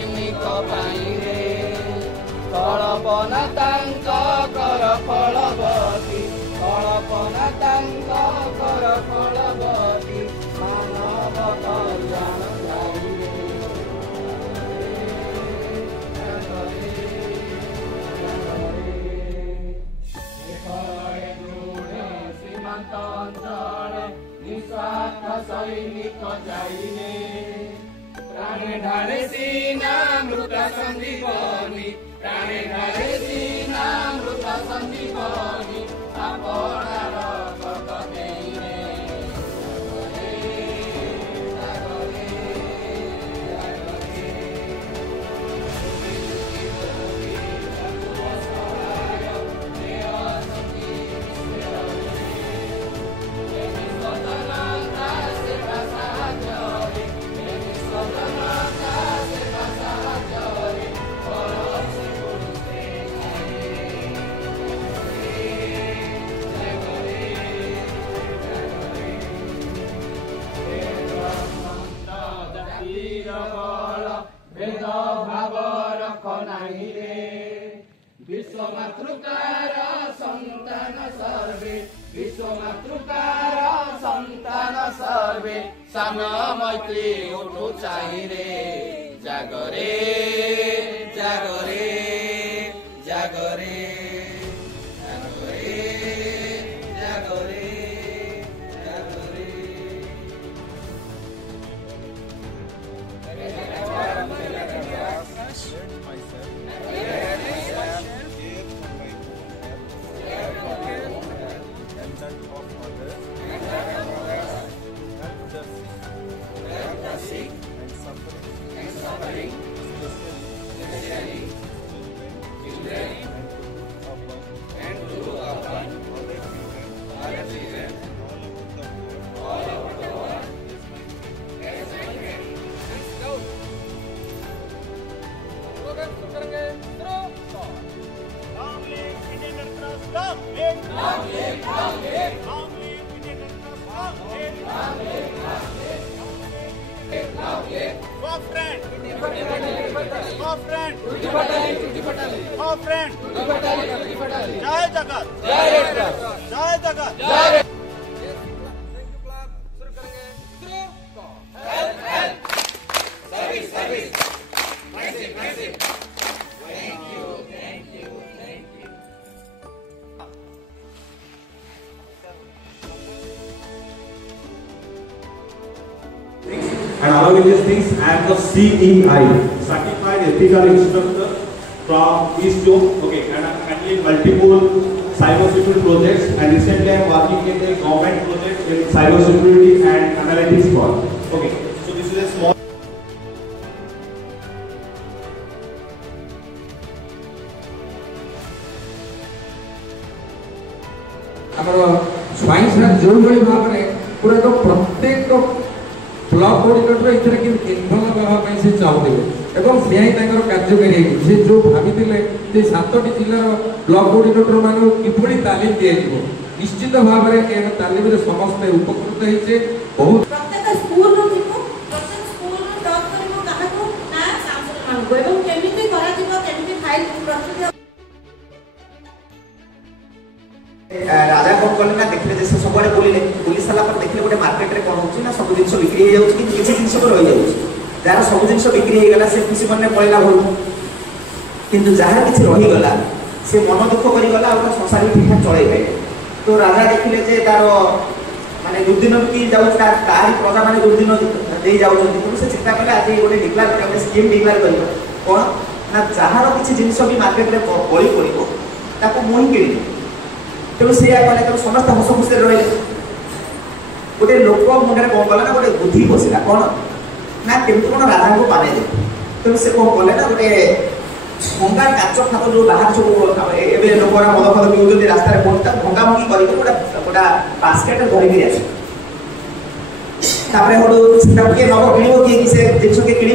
सैनिक पाइरे कल्पना तांक कर फलवती कल्पना तांक कर फलवती मानव कल्याण सीमांत अंचल निस्वार्थ सैनिक जाइने प्राणे ढाले सीना मृत संजीवनी प्राणे ढाले सीना मृत संजीवनी आपणार कत देइने भेद भाव रख नाही रे विश्व मातृकार संतान सर्वे विश्व मातृकार संतान सर्वे साम्य मैत्री उठु चाहि रे जागरे जागरे जागरे जागरे जागरे जय जगत जय जगत जय And along with these things, I am the CEI, Certified Ethical Instructor from East Zone. Okay, and I am handling multiple cybersecurity projects. And recently, I am working in a government project in cybersecurity and analytics for. Okay, so this is a small. ଆମର swine ଯେଉଁଭଳି ଭାବରେ ପୁରା ଏକ ପ୍ରତ୍ୟେକ block coordinator ଏଥିରେ କିନ୍ତୁ involve ହେବା ପାଇଁ ସେ ଚାହୁଁଥିଲେ ଏବଂ ସେୟା ହିଁ ତାଙ୍କର କାର୍ଯ୍ୟକାରୀ ହେଇଛି। ସେ ଯେଉଁ ଭାବିଥିଲେ ଯେ 7ଟି ଜିଲ୍ଲାର ବ୍ଲକ କୋର୍ଡିନେଟର ମାନଙ୍କୁ କିଭଳି ତାଲିମ ଦିଆଯିବ, ନିଶ୍ଚିତ ଭାବରେ ଏ ତାଲିମରେ ସମସ୍ତେ ଉପକୃତ ହେଇଛେ। ବହୁତ ପ୍ରତ୍ୟେକ ସ୍କୁଲରୁ ଯିବୁ, ପ୍ରତ୍ୟେକ ସ୍କୁଲରୁ ଟଚ୍ କରିବୁ କାହାକୁ ନା ସାଂସଦମାନଙ୍କୁ ଏବଂ କେମିତି କରାଯିବ, କେମିତି ଫାଇଲ ପ୍ରସ୍ତୁତ राजा कौन कले ना देखले जे सब आड़े बुली सारा पर देखले गोटे मार्केट रे कोन होची ना सब जिंस बिक्री हो जाउची कि किछि जिंस पर रहि जाउची जार सब जिंस बिक्री हो गला से खुशी मन पळेला भल किंतु जार किछि रहि गला से मन दुख करि गला और संसार भी ठीक चले गए। तो राजा देखले जे तार माने दुर्दिन की जाउची तारी प्रजा माने दुर्दिन देई जाउची तो से चिंता कले आज गोटे डिक्लेयर करले स्कीम डिक्लेयर करियो कोन ना जार किछि जिंस भी मार्केट रे बळी पड़िबो ताको मोहि किनि तेणु से समस्त हस खुशी रही गोटे लोक मुंडे कौन कला ना गोटे बुद्धि बसला कौन ना केमती कौन राजा को पाने दे तेणु से कौन कले ना गोटे भंगा काच खात जो बाहर सब लोक मद फद पिउछन रास्ता बहुत भंगा भंगी कर गोटा बास्केट धरिकी आस किए नब किण किए से जिन किए किण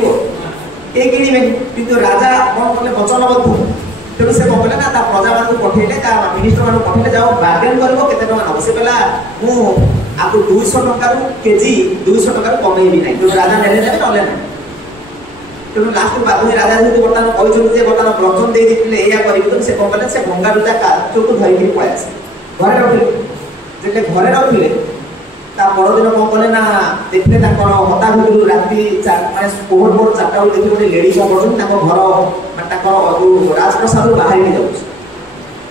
किए किणे कि राजा कौन कले वचनबद्ध तेणु से कौन कले ना प्रजा मान पठेले मिनिस्टर मान पठेले जाओ बार्गेन कर केते टका नब से कहला मु आपको 200 टका केजी 200 टका कमेबी ना तो राजा नेले नेले नले ना तेणु लास्ट बाध्य राजा जेहतु बर्तमान कहते बर्तमान वचन दे या करेंगे से कौन कले से भंगारुजा कार्य को धरिक पलि आस घरे रखिले जेते घरे रखिले ता परदिन कौन कले ना देखले हताभितु राति माने पोहर पोहर 4टा बेले देखले गोटे लेडी कौन कर घर राजप्रसाद बाहर जाऊँ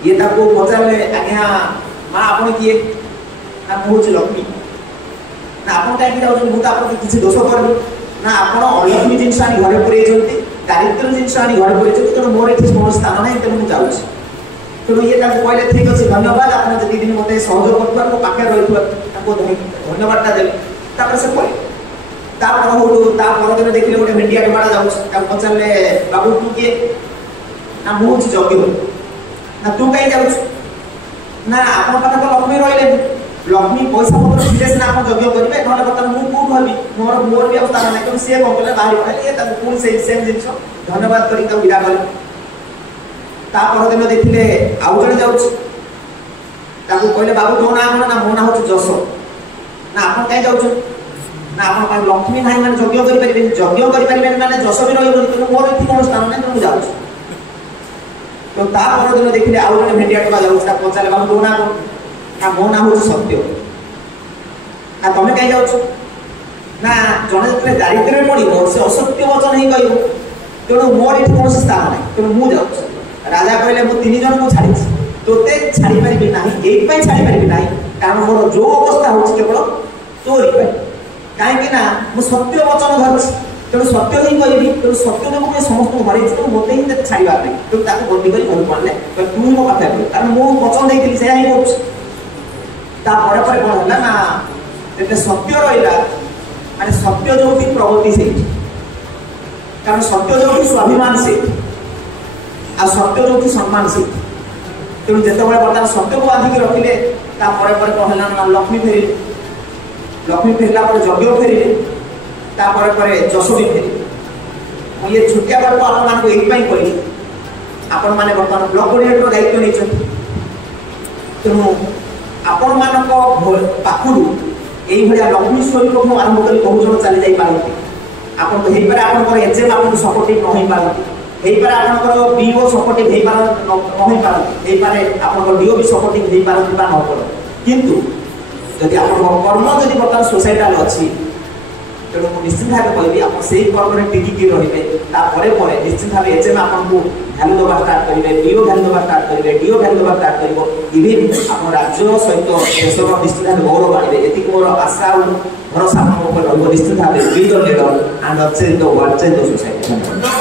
ये पचारे आज्ञा माँ आप किए ना मुझे लक्ष्मी ना आप कहीं जाऊँ मुझे आपको किसी दोष करनी ना आप अलक्ष्मी जिनस आनी घरे पुरई दारिद्र जिनस आनी घरे पुरई तेणु मोर ये कौन स्थान ना तेणु मुझे जाऊँ तेणु ये कहले ठीक अच्छे धन्यवाद आप जी दिन मत सहयोग कर मो पाखे रही धन्यवाद देवे से पड़े परदिन देखिए गोटे मीडिया डबाड़ा जाऊँ पचारे बाबू तू किए ना मुझे जज्ञ ना तू कहीं जाऊँ ना आप लक्ष्मी रही लक्ष्मी पैसा पत्र थे सीना आप यज्ञ करेंगे ना बर्तमान मुझे कौन भावी मोर मोर भी स्थान ना तेणु सी कौन कले बाहर पड़े पुणी से सेम जिन धन्यवाद कर विदा कले परदिन देखिले आउ जड़े जाऊँ कहले बाबू तो ना ना मो ना हूँ जश ना आप कहीं जाऊँ ना आप लक्ष्मी ना मैंने यज्ञ करें मैंने जश भी रही तेणु मोर ये कौन स्थान ना मुझे जाऊँ तो परदिन देखिले आउ जड़े भेटिया टका जाऊँ पचारे बाबू तो ना मो ना हूँ सत्य ना तुम्हें कहीं जाऊँ ना जड़े जो दारिद्र्य पड़ो से असत्य वचन ही कह तेणु मोर ये कौन स्थान ना तेणु मुझे जाऊँ राजा कहले मु 3 जन को छाड़ी तोते छाड़ी पारि ना ये छाड़ी पारि ना कारण मोर जो अवस्था हो केवल तोरी कहीं ना मु सत्य वचन धरछि तेणु सत्य ही कहबी तेणु सत्य जो मुझे समस्त हर मत ही छाड़ा नहीं तेणु बंदी कर घर पड़े तू ही मो पाखे कारण मु वचन देती से ही कौन है ना जो सत्य रहा माने सत्य जो प्रगति से कारण सत्य जो स्वाभिमान से आ सत्य जो सम्मान से तेणु जिते बर्तमान सत्य को बांधिक रखिले कौन है ना लक्ष्मी फेरला यज्ञ फेरिले जश भी फेरिले ये छुटिया गल्प आप कही आपण मैंने बर्तमान ब्लॉक कोऑर्डिनेटर दायित्व नहीं तेणु आपण पाखु यही लक्ष्मी स्वरूप आरंभ कर बहुत जन चली जापारती आप एजेम आपको सपोर्टिव न हो पारती आपंकर बीओ सपोर्टिव हो पारती आप डीओ भी सपोर्टिव हो पारती न पड़े किंतु जदि आप कर्म जदि बर्तमान सोसाइटाल अच्छी तेणु मुझे निश्चित भाव कहबी आप से कर्म टिकी रही निश्चित भाव एजेम आपको भैल्यू देवा स्टार्ट करेंगे डीओ भैल्यू देवा स्टार्ट करेंगे डीओ भैल्यू देवा स्टार्ट कर इवेन आप राज्य सहित देशर निश्चित भाव गौरव आने ये मोर आशा और भरोसा निश्चित भाव be the leader and change the world change the society.